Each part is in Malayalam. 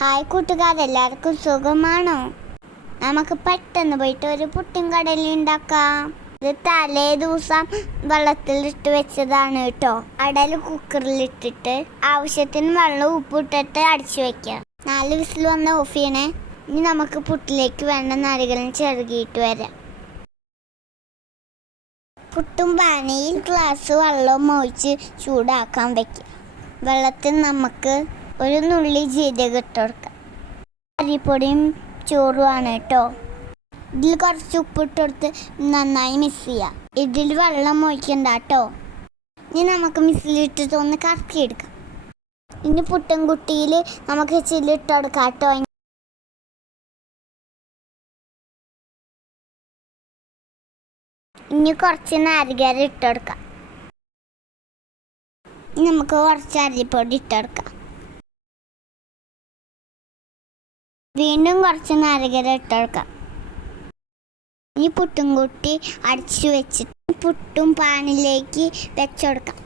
ഹായ് കൂട്ടുകാരെല്ലാവർക്കും സുഖമാണോ? നമുക്ക് പെട്ടെന്ന് പോയിട്ട് ഒരു പുട്ടും കടലി ഉണ്ടാക്കാം. ഇത് തലേ ദിവസം വെള്ളത്തിലിട്ട് വെച്ചതാണ് കേട്ടോ. കടൽ കുക്കറിലിട്ടിട്ട് ആവശ്യത്തിന് വെള്ളം ഉപ്പിട്ടിട്ട് അടിച്ചു വെക്കാം നാല് വിസിൽ വന്ന് ഓഫ് ചെയ്യണേ ഇനി നമുക്ക് പുട്ടിലേക്ക് വേണ്ട നരകളും ചെറുകിയിട്ട് വരാം. പുട്ടും പാനയിൽ ഗ്ലാസ് വെള്ളവും ഒഴിച്ച് ചൂടാക്കാൻ വെക്കുക. വെള്ളത്തിൽ നമുക്ക് ഒരു നുള്ളി ജീരകം ഇട്ട് കൊടുക്കാം അരിപ്പൊടിയും ചോറുമാണ് കേട്ടോ. ഇതിൽ കുറച്ച് ഉപ്പിട്ട് കൊടുത്ത് നന്നായി മിക്സ് ചെയ്യാം. ഇതിൽ വെള്ളം ഒഴിക്കണ്ട കേട്ടോ. ഇനി നമുക്ക് മിക്സിലിട്ടിട്ട് ഒന്ന് കറക്കിയെടുക്കാം. ഇനി പുട്ടൻ കുട്ടിയിൽ നമുക്ക് ചില്ലിട്ട് കൊടുക്കാം കേട്ടോ. ഇനി കുറച്ച് നാരികേരം ഇട്ട് കൊടുക്കാം. ഇനി നമുക്ക് കുറച്ച് അരിപ്പൊടി ഇട്ട് കൊടുക്കാം. വീണ്ടും കുറച്ച് നാരകര ഇട്ട് കൊടുക്കാം. ഈ പുട്ടും കൂട്ടി അടച്ചു വെച്ചിട്ട് പുട്ടും പാനിലേക്ക് വെച്ചുകൊടുക്കാം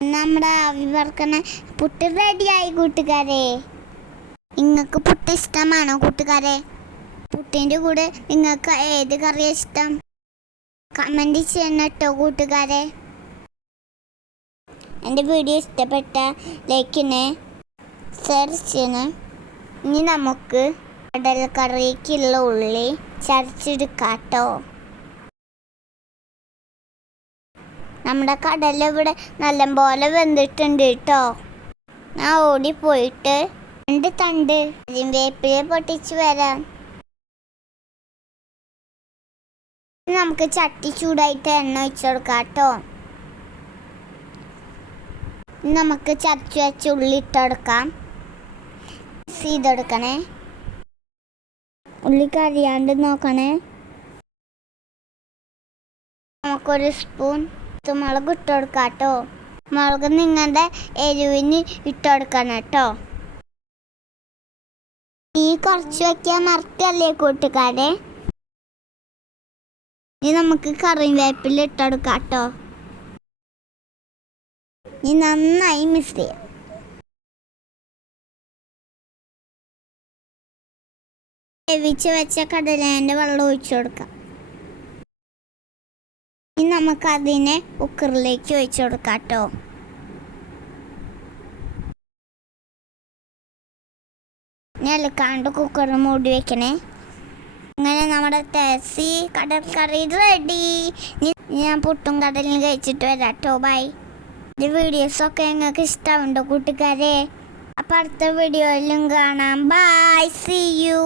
നമ്മുടെ ആവി പറക്കണ പുട്ട് റെഡിയായി കൂട്ടുകാരെ. നിങ്ങൾക്ക് പുട്ട് ഇഷ്ടമാണോ കൂട്ടുകാരെ? പുട്ടിന്റെ കൂടെ നിങ്ങൾക്ക് ഏത് കറിയാ ഇഷ്ടം? കമന്റ് ചെയ്യണം കേട്ടോ കൂട്ടുകാരെ. എന്റെ വീഡിയോ ഇഷ്ടപ്പെട്ട ലൈക്കിനെ ചെയ്യണം ഇനി നമുക്ക് കടലക്കറിക്കുള്ള ഉള്ളി ചതച്ചെടുക്കാട്ടോ. നമ്മുടെ കടല ഇവിടെ നല്ലപോലെ വെന്തിട്ടുണ്ട് കേട്ടോ. ഞാൻ ഓടിപ്പോയിട്ട് രണ്ട് തണ്ട് വേപ്പില പൊട്ടിച്ച് വരാം. നമുക്ക് ചട്ടി ചൂടായിട്ട് എണ്ണ ഒഴിച്ചു കൊടുക്കാം നമുക്ക് ചതച്ച് വെച്ച് ഉള്ളി ഇട്ട് ചെയ്തെടുക്കണേ? ഉള്ളിക്ക് അറിയാണ്ട് നോക്കണേ. നമുക്കൊരു സ്പൂൺ മുളക് ഇട്ട് കേട്ടോ മുളക് നിങ്ങളുടെ എരിവിന് ഇട്ട് കൊടുക്കണം കേട്ടോ ഈ കുറച്ച് വയ്ക്കാൻ മറക്കല്ലേ കൂട്ടുകാരെ? ഇനി നമുക്ക് കറിവേപ്പില ഇട്ട് കൊടുക്കാം കേട്ടോ ഇനി നന്നായി മിക്സ് ചെയ്യാം. വേവിച്ച് വെച്ച കടലേന്റെ വെള്ളം ഒഴിച്ചു കൊടുക്കാം. ഇനി നമുക്ക് അതിനെ കുക്കറിലേക്ക് ഒഴിച്ചു കൊടുക്കാം കേട്ടോ. നിലക്കാണ്ട് കുക്കർ മൂടി വെക്കണേ. അങ്ങനെ നമ്മുടെ തേസി കടൽക്കറി റെഡി ഞാൻ പുട്ടും കടലിന് കഴിച്ചിട്ട് വരാം കേട്ടോ. ബൈ ഈ വീഡിയോസൊക്കെ നിങ്ങൾക്ക് ഇഷ്ടമുണ്ടോ കൂട്ടുകാരെ? അപ്പം അടുത്ത വീഡിയോയിലും കാണാം. By C U